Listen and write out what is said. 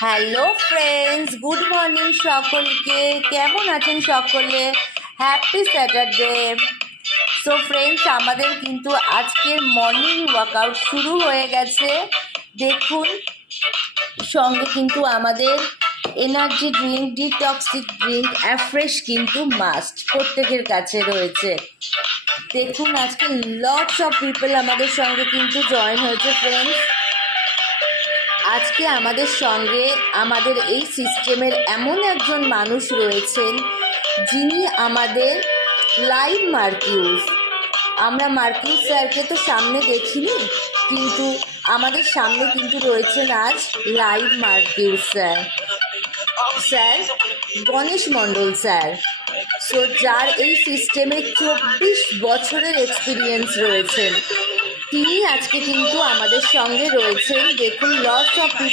Hello friends, good morning সকলকে। কেমন আছেন সকলে? Happy Saturday. সো ফ্রেন্ডস, আমাদের কিন্তু আজকের মর্নিং ওয়ার্কআউট শুরু হয়ে গেছে। দেখুন, সঙ্গে কিন্তু আমাদের এনার্জি ড্রিঙ্ক, ডিটক্সিক ড্রিঙ্ক, অ্যাফ্রেশ কিন্তু মাস্ট প্রত্যেকের কাছে রয়েছে। দেখুন, আজকে লটস অফ পিপল আমাদের সঙ্গে কিন্তু জয়েন হয়েছে ফ্রেন্ডস। আজকে আমাদের সঙ্গে আমাদের এই সিস্টেমের এমন একজন মানুষ রয়েছেন যিনি আমাদের লাইভ মার্কিউস। আমরা মার্কিউস স্যারকে তো সামনে দেখিনি, কিন্তু আমাদের সামনে কিন্তু রয়েছেন আজ লাইভ মার্কিউস স্যার, গণেশ মণ্ডল স্যার। সো যার এই সিস্টেমে 24 বছরের এক্সপিরিয়েন্স রয়েছেন, তিনি আজকে কিন্তু আমাদের সঙ্গে রয়েছেন। দেখুন, লটস অফ